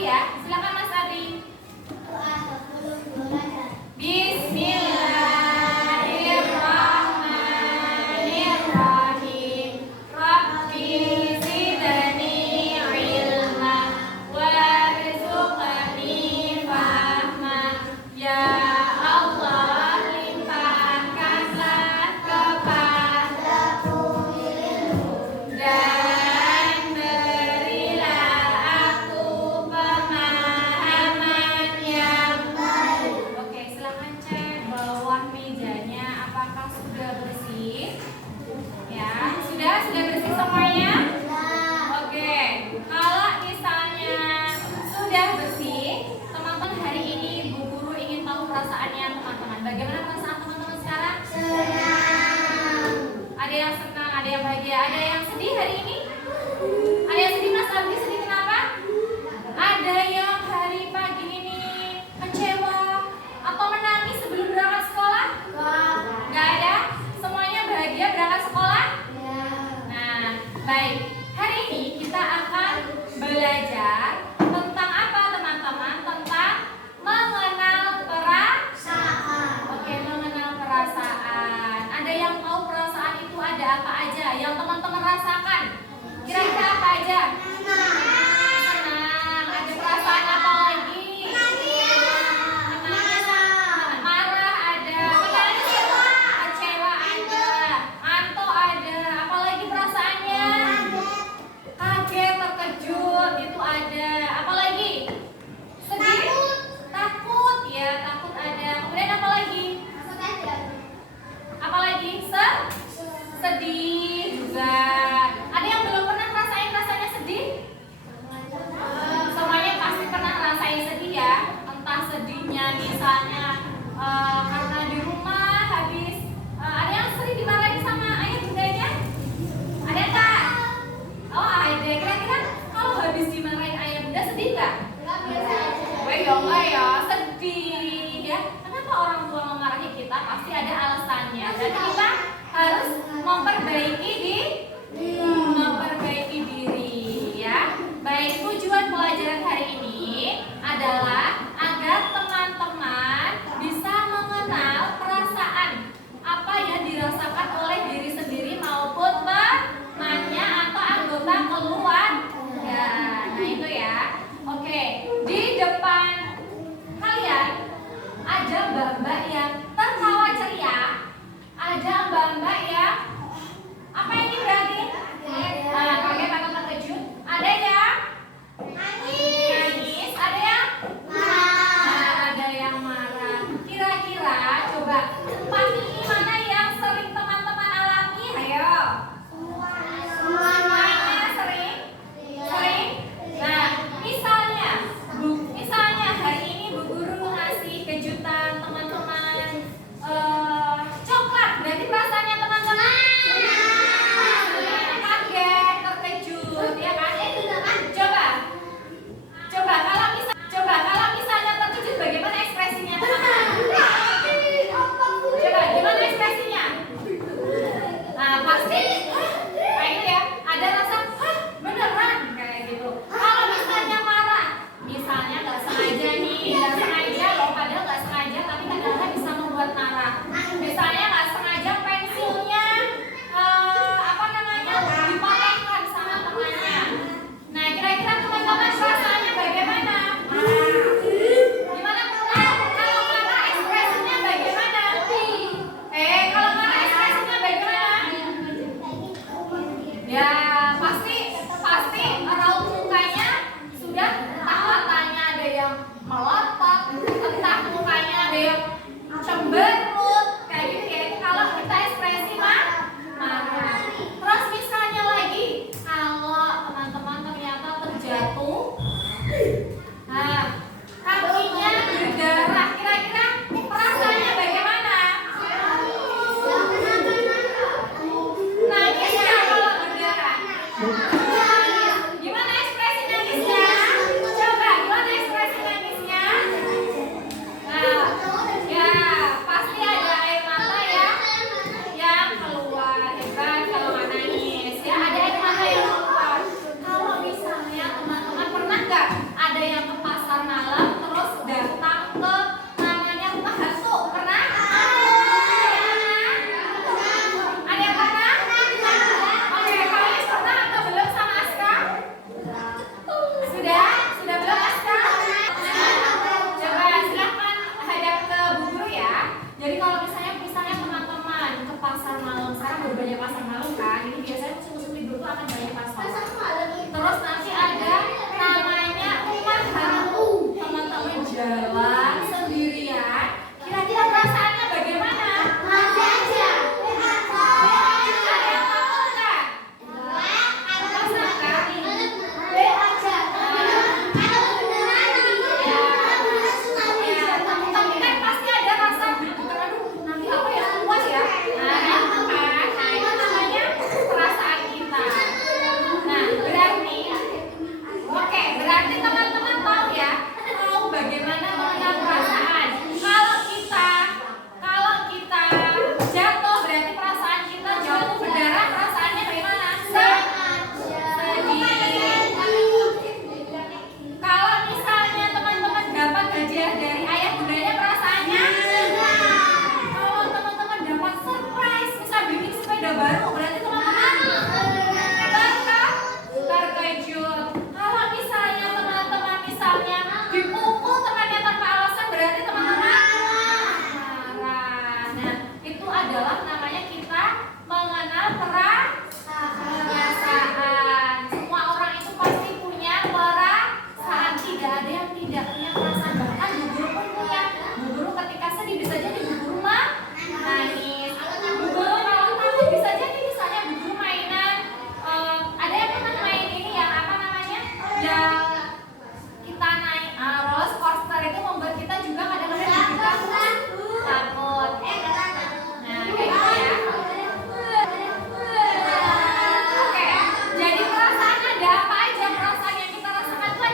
Abi ya. Silakan Mas Abi. Bismillahirrahmanirrahim. Rabbi zidni ilma warzuqni fahma. Ya Allah, limpahkanlah kepadaku ilmu dan berilah aku pemahaman yang baik. Oke, silakan cek bawah mejanya apakah sudah bersih? Ya, sudah bersih semuanya? Oke, kalau misalnya sudah bersih, teman-teman hari ini Bu Guru ingin tahu perasaannya teman-teman. Bagaimana perasaan teman-teman sekarang? Senang. Ada yang senang, ada yang bahagia, ada yang sedih hari ini? Ada yang sedih Mas Abdi, sedih kenapa? Ada yang hari pagi ini kecewa atau menangis sebelum berangkat sekolah? Nggak ada? Semuanya bahagia berangkat sekolah? Nah, baik. Hari ini kita akan belajar tentang apa teman-teman? Tentang mengenal perasaan. Oke, mengenal perasaan. Ada yang tahu perasaan itu ada apa aja yang teman-teman rasakan? Kira-kira apa aja? Senang. Ada perasaan apa lagi? Marah ada. Kecewa ada. Anto ada. Apa lagi perasaannya? Kaget, terkejut itu ada. Apa lagi? Sedih? Takut. Ya, takut ada. Kemudian apa lagi? Apa lagi? Sedih juga. Ada yang belum pernah ngerasain rasanya sedih? Semuanya pasti pernah ngerasain sedih ya. Entah sedihnya misalnya karena di rumah habis ada yang sering dimarahin sama ayah bundanya? Ada nggak? Oh ada. Kira-kira kalau habis dimarahin ayah bunda sedih nggak? Enggak ya, sedih ya. Kenapa orang tua memarahi kita? Pasti ada alasannya. Dan kita harus memperbaiki diri ya. Baik, tujuan pelajaran hari ini adalah agar teman-teman bisa mengenal perasaan apa yang dirasakan oleh diri sendiri maupun temannya atau anggota keluarga. Nah itu ya. Oke, di depan kalian ada mbak-mbak yang tertawa ceria, ada mbak-mbak yang apa ini berarti? Kaget atau terkejut? Ada yang nangis, ada yang ada yang marah. Kira-kira coba empat ini mana yang sering teman-teman alami? Ayo. Semuanya sering? Sering? Nah, misalnya hari ini Bu Guru ngasih kejutan teman-teman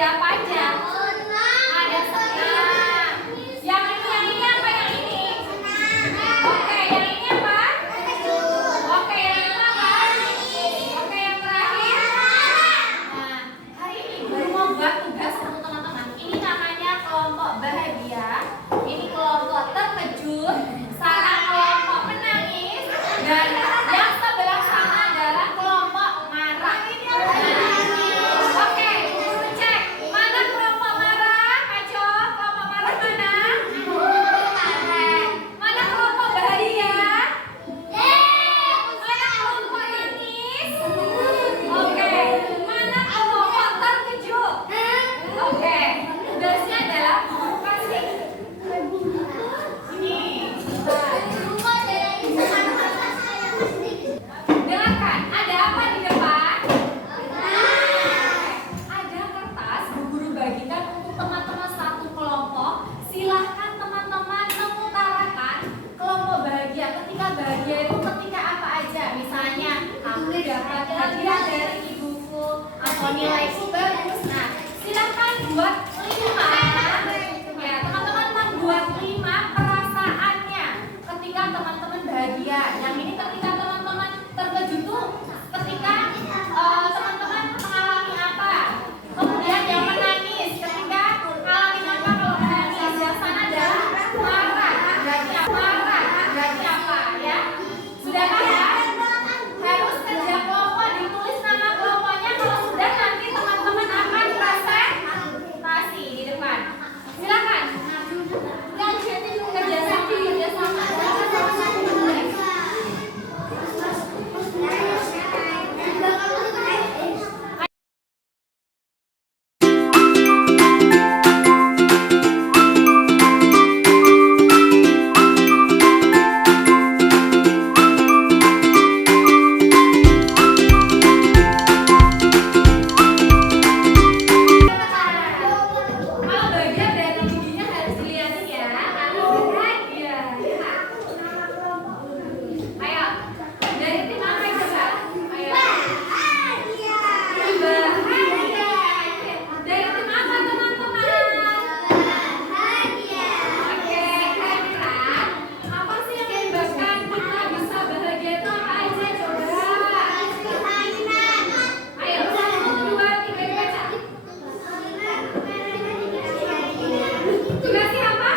ada apa aja? Ada senang. Yang ini apa yang ini? Oke, yang ini apa? Oke, yang ini apa? Oke, yang terakhir. Nah, hari ini baru mau buat tugas untuk teman-teman. Ini namanya kelompok bahagia. Ini kelompok terkejut. Sarah kelompok menangis. Dan yang sebelah sana adalah kelompok marah. Oke, cek. Mana kelompok marah? Kaco, kelompok marah mana? Mana kelompok bahagia? Mana kelompok nangis? Oke, mana kelompok terkejut? Oke, tugasnya adalah kasih ini. Dengarkan, ada apa di depan? Ada kertas, Bu Guru bagikan untuk teman-teman satu kelompok. Silahkan teman-teman mengutarakan kelompok bahagia. Ketika bahagia itu ketika apa aja? Misalnya, aku dapat hadiah dari ibuku atau nilaiku bagus. Nah, silahkan buat 5. Ya, teman-teman membuat 5 perasaannya ketika teman-teman bahagia. Yang ini ketika teman-teman terkejut tuh ketika teman-teman mengalami apa? Kemudian yang menangis ketika mengalami apa kalau menangis? Yang sana adalah marah. Berarti apa? Berarti apa ya? Sudah kan ya? Harus kerja kelompok, ditulis nama kelompoknya. Kalau sudah nanti teman-teman akan presentasi di depan. Silakan. Kerjasama. Kalau bahagia berarti giginya harus dilihatin ya. Kalau bahagia. Ayo, dari tim apa coba? Ayo. Bahagia. Dari tim apa teman-teman? Oke, Hendra. Apa sih yang menyebabkan kita bisa bahagia itu apa aja coba? Ayo, 1, 2, 3 dibaca. Dikasih apa?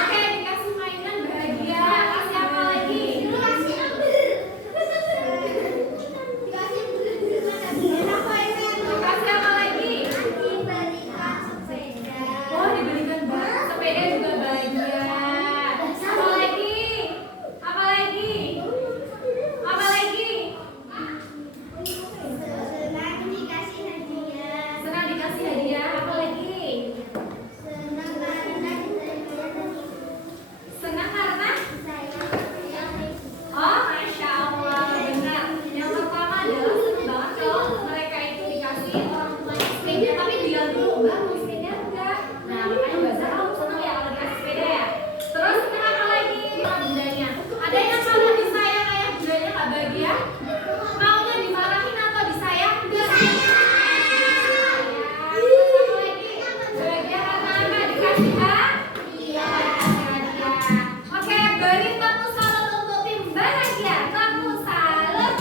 Oke, dikasih mainan bahagia. Kasih apa lagi? Dikasih apa lagi? Oh, dibelikan sepeda juga bahagia. Apa lagi? Apa lagi? Apa lagi? Senang dikasih hadiah. Apa lagi? Senang karena? Oh, Masya Allah, benar. Yang pertama adalah senang banget kalau mereka itu dikasih orang tuanya sepeda. Tapi dia dulu, Mbak, mau sepeda enggak? Nah, makanya Mbak Zara senang ya kalau dikasih sepeda ya. Terus senang apa lagi? Bundanya. Ada yang kalau disayang ayah bundanya nggak bahagia? Maunya dimarahin atau disayang? Disayang. Apa lagi? Bahagia karena apa? Dikasih Oke, beri tepuk salut untuk tim bahagia. Tepuk salut.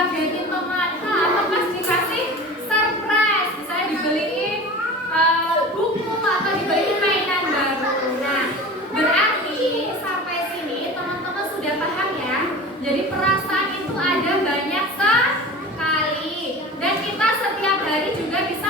dikagetin temannya atau pas dikasih surprise, misalnya dibeliin buku atau dibeliin mainan baru. Nah, berarti sampai sini teman-teman sudah paham ya. Jadi perasaan itu ada banyak sekali dan kita setiap hari juga bisa